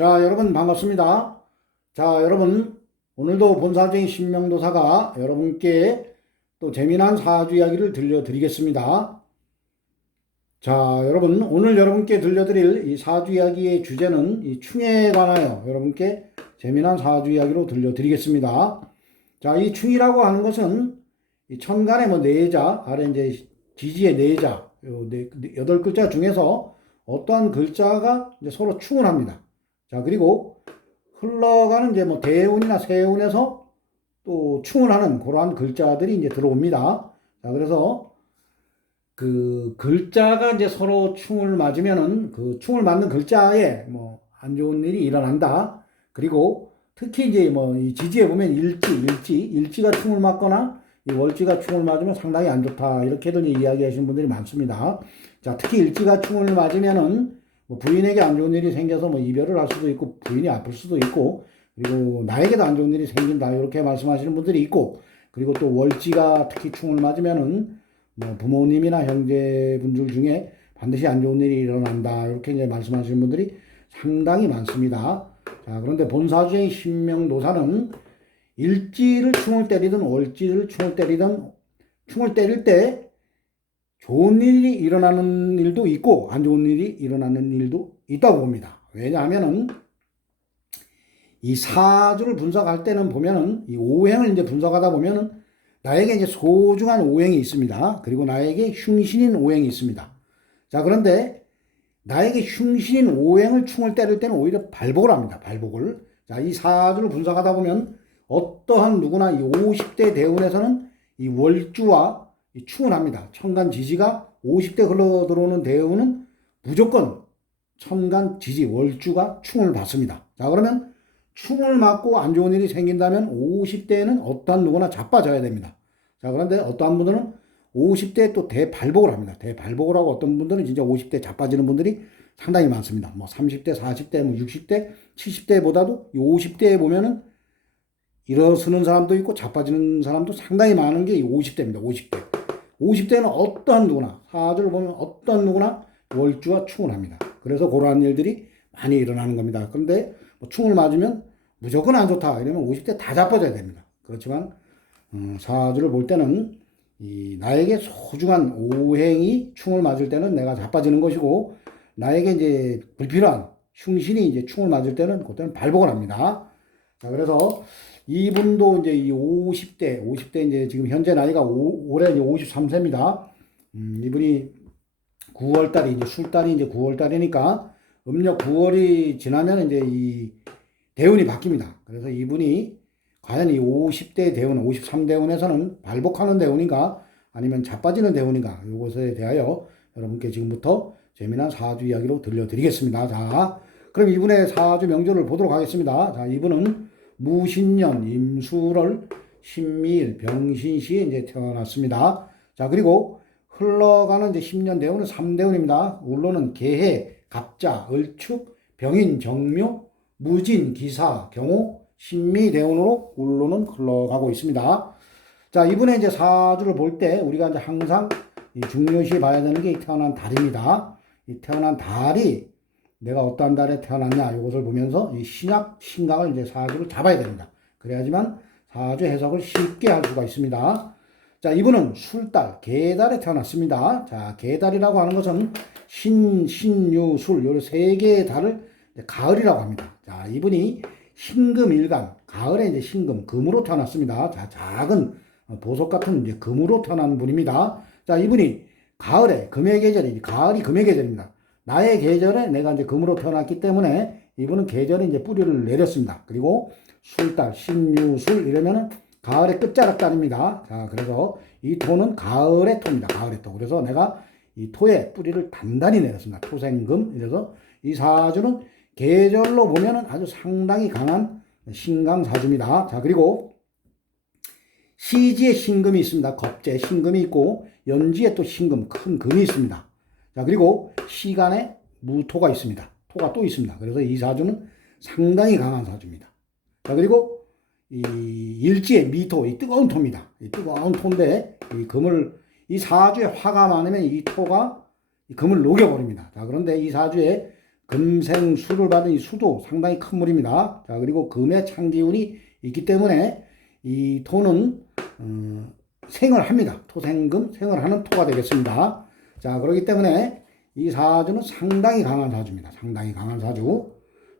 자, 여러분 반갑습니다. 자, 여러분 오늘도 본사적인 신명도사가 여러분께 또 재미난 사주 이야기를 들려드리겠습니다. 자, 여러분 오늘 여러분께 들려드릴 이 사주 이야기의 주제는 이 충에 관하여 여러분께 재미난 사주 이야기로 들려드리겠습니다. 자, 이 충이라고 하는 것은 이 천간의 내자, 아래 이제 지지의 내자, 요 8글자 중에서 어떠한 글자가 이제 서로 충을 합니다. 자, 그리고 흘러가는 이제 대운이나 세운에서 또 충을 하는 그러한 글자들이 이제 들어옵니다. 자, 그래서 그 글자가 이제 서로 충을 맞으면은 그 충을 맞는 글자에 안 좋은 일이 일어난다. 그리고 특히 이제 이 지지에 보면 일지가 충을 맞거나 이 월지가 충을 맞으면 상당히 안 좋다. 이렇게들 이야기하시는 분들이 많습니다. 자, 특히 일지가 충을 맞으면은 부인에게 안 좋은 일이 생겨서 이별을 할 수도 있고 부인이 아플 수도 있고 그리고 나에게도 안 좋은 일이 생긴다 이렇게 말씀하시는 분들이 있고 그리고 또 월지가 특히 충을 맞으면은 부모님이나 형제분들 중에 반드시 안 좋은 일이 일어난다 이렇게 이제 말씀하시는 분들이 상당히 많습니다. 자, 그런데 본사주의 신명도사는 일지를 충을 때리든 월지를 충을 때리든 충을 때릴 때 좋은 일이 일어나는 일도 있고 안 좋은 일이 일어나는 일도 있다고 봅니다. 왜냐하면은 이 사주를 분석할 때는 보면은 이 오행을 이제 분석하다 보면은 나에게 이제 소중한 오행이 있습니다. 그리고 나에게 흉신인 오행이 있습니다. 자, 그런데 나에게 흉신인 오행을 충을 때릴 때는 오히려 발복을 합니다. 발복을. 자, 이 사주를 분석하다 보면 어떠한 누구나 이 50대 대운에서는 이 월주와 충을 합니다. 천간 지지가 50대 흘러 들어오는 대운은 무조건 천간 지지 월주가 충을 받습니다. 자, 그러면 충을 맞고 안 좋은 일이 생긴다면 50대에는 어떠한 누구나 자빠져야 됩니다. 자, 그런데 어떠한 분들은 50대에 또 대발복을 합니다. 대발복을 하고 어떤 분들은 진짜 50대 자빠지는 분들이 상당히 많습니다. 30대, 40대, 60대, 70대보다도 50대에 보면은 일어서는 사람도 있고 자빠지는 사람도 상당히 많은 게 50대입니다. 50대. 50대는 어떠한 누구나, 사주를 보면 어떠한 누구나 월주와 충을 합니다. 그래서 그러한 일들이 많이 일어나는 겁니다. 그런데 충을 맞으면 무조건 안 좋다. 이러면 50대 다 자빠져야 됩니다. 그렇지만 사주를 볼 때는 나에게 소중한 오행이 충을 맞을 때는 내가 자빠지는 것이고 나에게 이제 불필요한 흉신이 이제 충을 맞을 때는 그때는 발복을 합니다. 자, 그래서 이분도 이제 이 50대 이제 지금 현재 나이가 올해 이제 53세입니다. 이분이 9월달이 이제 술달이 이제 9월달이니까 음력 9월이 지나면 이제 이 대운이 바뀝니다. 그래서 이분이 과연 이 50대 대운, 53대운에서는 발복하는 대운인가 아니면 자빠지는 대운인가 이것에 대하여 여러분께 지금부터 재미난 사주 이야기로 들려드리겠습니다. 자, 그럼 이분의 사주 명조를 보도록 하겠습니다. 자, 이분은 무신년 임술월 신미일 병신시에 이제 태어났습니다. 자, 그리고 흘러가는 이제 10년 대운은 3대운입니다. 울로는 개해, 갑자, 을축, 병인, 정묘, 무진, 기사, 경호, 신미 대운으로 울로는 흘러가고 있습니다. 자, 이분의 이제 사주를 볼 때 우리가 이제 항상 이 중요시 봐야 되는 게 이 태어난 달입니다. 이 태어난 달이 내가 어떠한 달에 태어났냐 이것을 보면서 이 신약, 신강을 이제 사주를 잡아야 됩니다. 그래야지만 사주 해석을 쉽게 할 수가 있습니다. 자, 이분은 술달, 계달에 태어났습니다. 자, 계달이라고 하는 것은 신, 술, 요 세 개의 달을 가을이라고 합니다. 자, 이분이 신금일간, 가을에 이제 신금, 금으로 태어났습니다. 자, 작은 보석 같은 이제 금으로 태어난 분입니다. 자, 이분이 가을에 금의 계절이, 가을이 금의 계절입니다. 나의 계절에 내가 이제 금으로 태어났기 때문에 이분은 계절에 이제 뿌리를 내렸습니다. 그리고 술달, 신유술 이러면은 가을의 끝자락 달입니다. 자, 그래서 이 토는 가을의 토입니다. 가을의 토. 그래서 내가 이 토에 뿌리를 단단히 내렸습니다. 토생금. 이래서 이 사주는 계절로 보면은 아주 상당히 강한 신강사주입니다. 자, 그리고 시지에 신금이 있습니다. 겁재 신금이 있고 연지에 또 신금, 큰 금이 있습니다. 자, 그리고 시간에 무토가 있습니다. 토가 또 있습니다. 그래서 이 사주는 상당히 강한 사주입니다. 자, 그리고 이 일지의 미토, 이 뜨거운 토입니다. 이 뜨거운 토인데 이 금을, 이 사주에 화가 많으면 이 토가 이 금을 녹여버립니다. 자, 그런데 이 사주에 금생수를 받은 이 수도 상당히 큰 물입니다. 자, 그리고 금의 창기운이 있기 때문에 이 토는 생을 합니다. 토생금, 생을 하는 토가 되겠습니다. 자, 그렇기 때문에 이 사주는 상당히 강한 사주입니다. 상당히 강한 사주.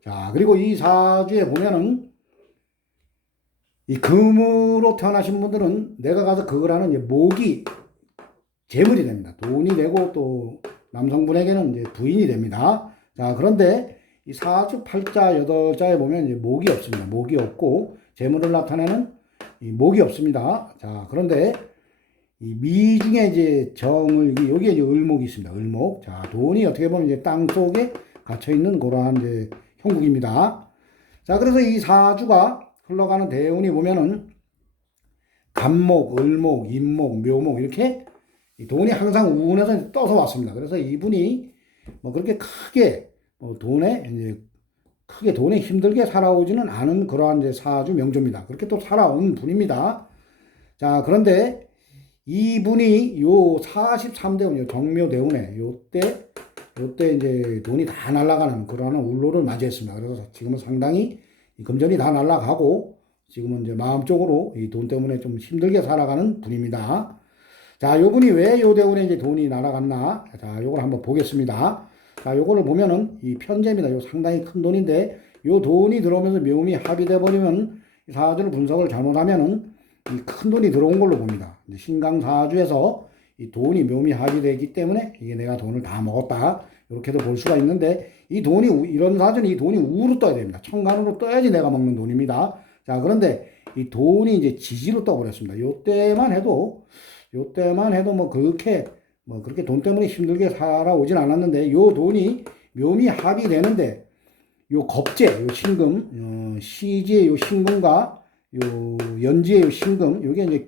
자, 그리고 이 사주에 보면은 이 금으로 태어나신 분들은 내가 가서 그걸 하는 이제 목이 재물이 됩니다. 돈이 되고 또 남성분에게는 이제 부인이 됩니다. 자, 그런데 이 사주 8자, 8자에 보면 이제 목이 없습니다. 목이 없고 재물을 나타내는 이 목이 없습니다. 자, 그런데 이 미 중에 이제 정을, 여기에 이제 을목이 있습니다. 을목. 자, 돈이 어떻게 보면 이제 땅 속에 갇혀 있는 그러한 이제 형국입니다. 자, 그래서 이 사주가 흘러가는 대운이 보면은 간목, 을목, 임목, 묘목 이렇게 돈이 항상 운에서 떠서 왔습니다. 그래서 이분이 뭐 그렇게 크게 돈에 이제 크게 돈에 힘들게 살아오지는 않은 그러한 이제 사주 명조입니다. 그렇게 또 살아온 분입니다. 자, 그런데 이분이 요 43대운이요. 정묘대운에 요때 이제 돈이 다 날아가는 그러한 울로를 맞이했습니다. 그래서 지금은 상당히 금전이 다 날아가고 지금은 이제 마음적으로 이 돈 때문에 좀 힘들게 살아가는 분입니다. 자, 요분이 왜 요 대운에 이제 돈이 날아갔나? 자, 요걸 한번 보겠습니다. 자, 요거를 보면은 이 편제입니다. 요 상당히 큰 돈인데 요 돈이 들어오면서 묘미 합의돼 버리면 이 사주를 분석을 잘못하면은 이 큰 돈이 들어온 걸로 봅니다. 신강 사주에서 이 돈이 묘미 합의되기 때문에 이게 내가 돈을 다 먹었다. 이렇게도 볼 수가 있는데 이 돈이 이런 사주는 이 돈이 우로 떠야 됩니다. 천간으로 떠야지 내가 먹는 돈입니다. 자, 그런데 이 돈이 이제 지지로 떠버렸습니다. 요때만 해도 그렇게 돈 때문에 힘들게 살아오진 않았는데 요 돈이 묘미 합의되는데 요 겁재, 요 신금, 시지의 요 신금과 요 연지의 요 신금, 요게 이제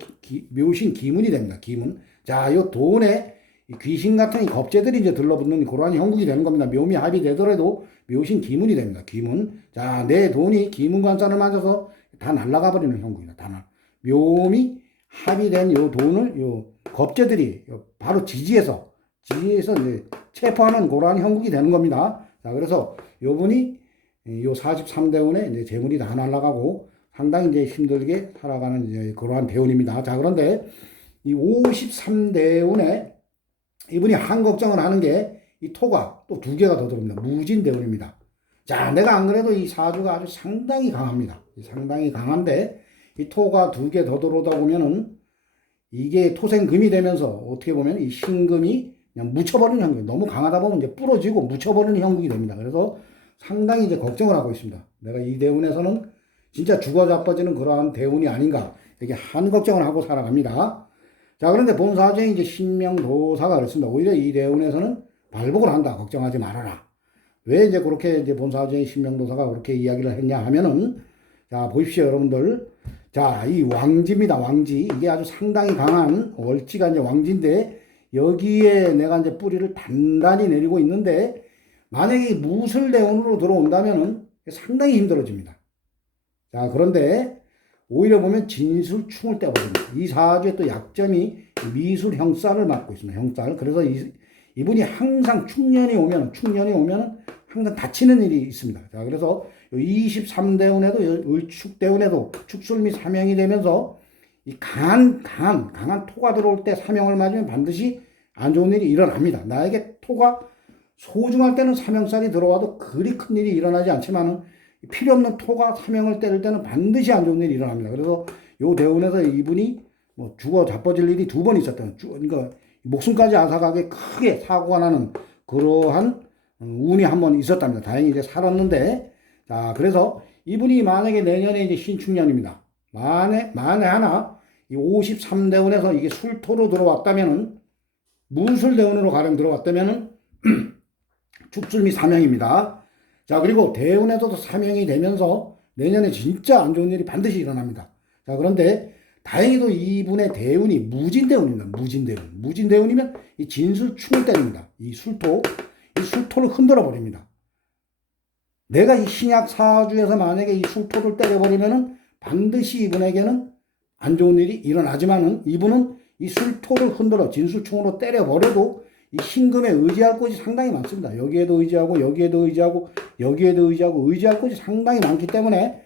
묘신 기문이 됩니다. 기문. 자, 요 돈에 귀신 같은 이 겁재들이 이제 들러붙는 그러한 형국이 되는 겁니다. 묘미 합의되더라도 묘신 기문이 됩니다. 기문. 자, 내 돈이 기문관자를 맞아서 다 날아가 버리는 형국이다. 묘미 합의된 요 돈을 요 겁재들이 바로 지지에서 이제 체포하는 그러한 형국이 되는 겁니다. 자, 그래서 요분이 요 43대운에 이제 재물이 다 날아가고 상당히 이제 힘들게 살아가는 이제 그러한 대운입니다. 자, 그런데 이 53대운에 이분이 한 걱정을 하는 게 이 토가 또 두 개가 더 들어옵니다. 무진대운입니다. 자, 내가 안 그래도 이 사주가 아주 상당히 강합니다. 상당히 강한데 이 토가 두 개 더 들어오다 보면은 이게 토생금이 되면서 어떻게 보면 이 신금이 그냥 묻혀버리는 형국이 너무 강하다 보면 이제 부러지고 묻혀버리는 형국이 됩니다. 그래서 상당히 이제 걱정을 하고 있습니다. 내가 이 대운에서는 진짜 죽어 자빠지는 그러한 대운이 아닌가 이렇게 한 걱정을 하고 살아갑니다. 자, 그런데 본사주에 이제 신명도사가 그렇습니다. 오히려 이 대운에서는 발복을 한다. 걱정하지 말아라. 왜 이제 그렇게 이제 본사주의 신명도사가 그렇게 이야기를 했냐 하면은 자, 보십시오, 여러분들. 자, 이 왕지입니다. 왕지. 이게 아주 상당히 강한 월지가 이제 왕지인데 여기에 내가 이제 뿌리를 단단히 내리고 있는데 만약에 이 무술대운으로 들어온다면은 상당히 힘들어집니다. 자, 그런데 오히려 보면 진술충을 떼버립니다. 이 사주의 또 약점이 미술 형살을 맡고 있습니다. 형살. 그래서 이분이 항상 충년이 오면 항상 다치는 일이 있습니다. 자, 그래서 23대운에도 을축대운에도 축술 및 사명이 되면서 이 강한 토가 들어올 때 사명을 맞으면 반드시 안 좋은 일이 일어납니다. 나에게 토가 소중할 때는 사명살이 들어와도 그리 큰 일이 일어나지 않지만은 필요 없는 토가 사명을 때릴 때는 반드시 안 좋은 일이 일어납니다. 그래서 요 대운에서 이분이 뭐 죽어 자빠질 일이 두 번 있었던, 그러니까 목숨까지 앗아가게 크게 사고가 나는 그러한 운이 한 번 있었답니다. 다행히 이제 살았는데, 자, 그래서 이분이 만약에 내년에 이제 신축년입니다. 만에 하나 이 53대운에서 이게 술토로 들어왔다면은 무술대운으로 가령 들어왔다면은 축술 및 사명입니다. 자, 그리고 대운에서도 사명이 되면서 내년에 진짜 안 좋은 일이 반드시 일어납니다. 자, 그런데 다행히도 이분의 대운이 무진대운입니다. 무진대운이면 이 진술충을 때립니다. 이 술토를 흔들어 버립니다. 내가 이 신약 사주에서 만약에 이 술토를 때려버리면은 반드시 이분에게는 안 좋은 일이 일어나지만은 이분은 이 술토를 흔들어 진술충으로 때려버려도 이 신금에 의지할 곳이 상당히 많습니다. 여기에도 의지하고 여기에도 의지하고 여기에도 의지하고 의지할 곳이 상당히 많기 때문에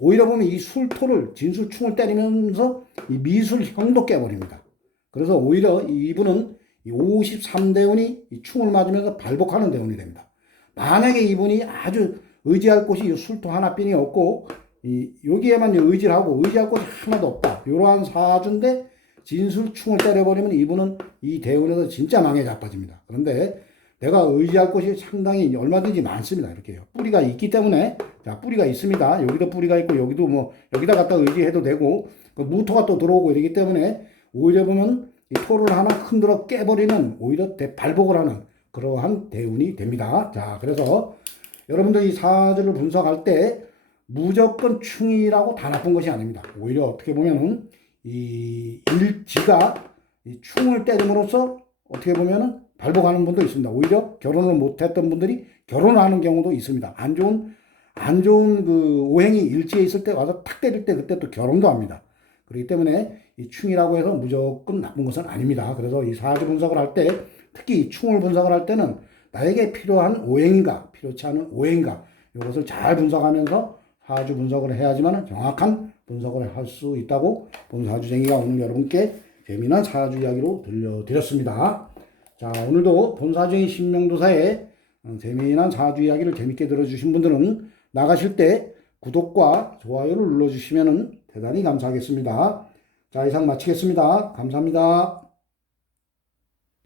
오히려 보면 이 술토를 진술충을 때리면서 이 미술형도 깨버립니다. 그래서 오히려 이분은 이 53대운이 이 충을 맞으면서 발복하는 대운이 됩니다. 만약에 이분이 아주 의지할 곳이 이 술토 하나뿐이 없고 여기에만 의지를 하고 의지할 곳이 하나도 없다. 이러한 사주인데 진술충을 때려버리면 이분은 이 대운에서 진짜 망에 자빠집니다. 그런데 내가 의지할 곳이 상당히 얼마든지 많습니다. 이렇게요. 뿌리가 있기 때문에, 자, 뿌리가 있습니다. 여기도 뿌리가 있고, 여기도 뭐, 여기다 갖다 의지해도 되고, 그 무토가 또 들어오고 이러기 때문에, 오히려 보면 이 토를 하나 흔들어 깨버리는, 오히려 발복을 하는 그러한 대운이 됩니다. 자, 그래서 여러분들 이 사주를 분석할 때, 무조건 충이라고 다 나쁜 것이 아닙니다. 오히려 어떻게 보면은, 이 일지가 이 충을 때림으로써 어떻게 보면은 발복하는 분도 있습니다. 오히려 결혼을 못했던 분들이 결혼하는 경우도 있습니다. 안 좋은 그 오행이 일지에 있을 때 와서 탁 때릴 때 그때 또 결혼도 합니다. 그렇기 때문에 이 충이라고 해서 무조건 나쁜 것은 아닙니다. 그래서 이 사주 분석을 할 때 특히 이 충을 분석을 할 때는 나에게 필요한 오행인가 필요치 않은 오행인가 이것을 잘 분석하면서 사주 분석을 해야지만 정확한 분석을 할 수 있다고 본사주쟁이가 오늘 여러분께 재미난 사주 이야기로 들려드렸습니다. 자, 오늘도 본사주쟁이 신명도사의 재미난 사주 이야기를 재밌게 들어주신 분들은 나가실 때 구독과 좋아요를 눌러주시면 대단히 감사하겠습니다. 자, 이상 마치겠습니다. 감사합니다.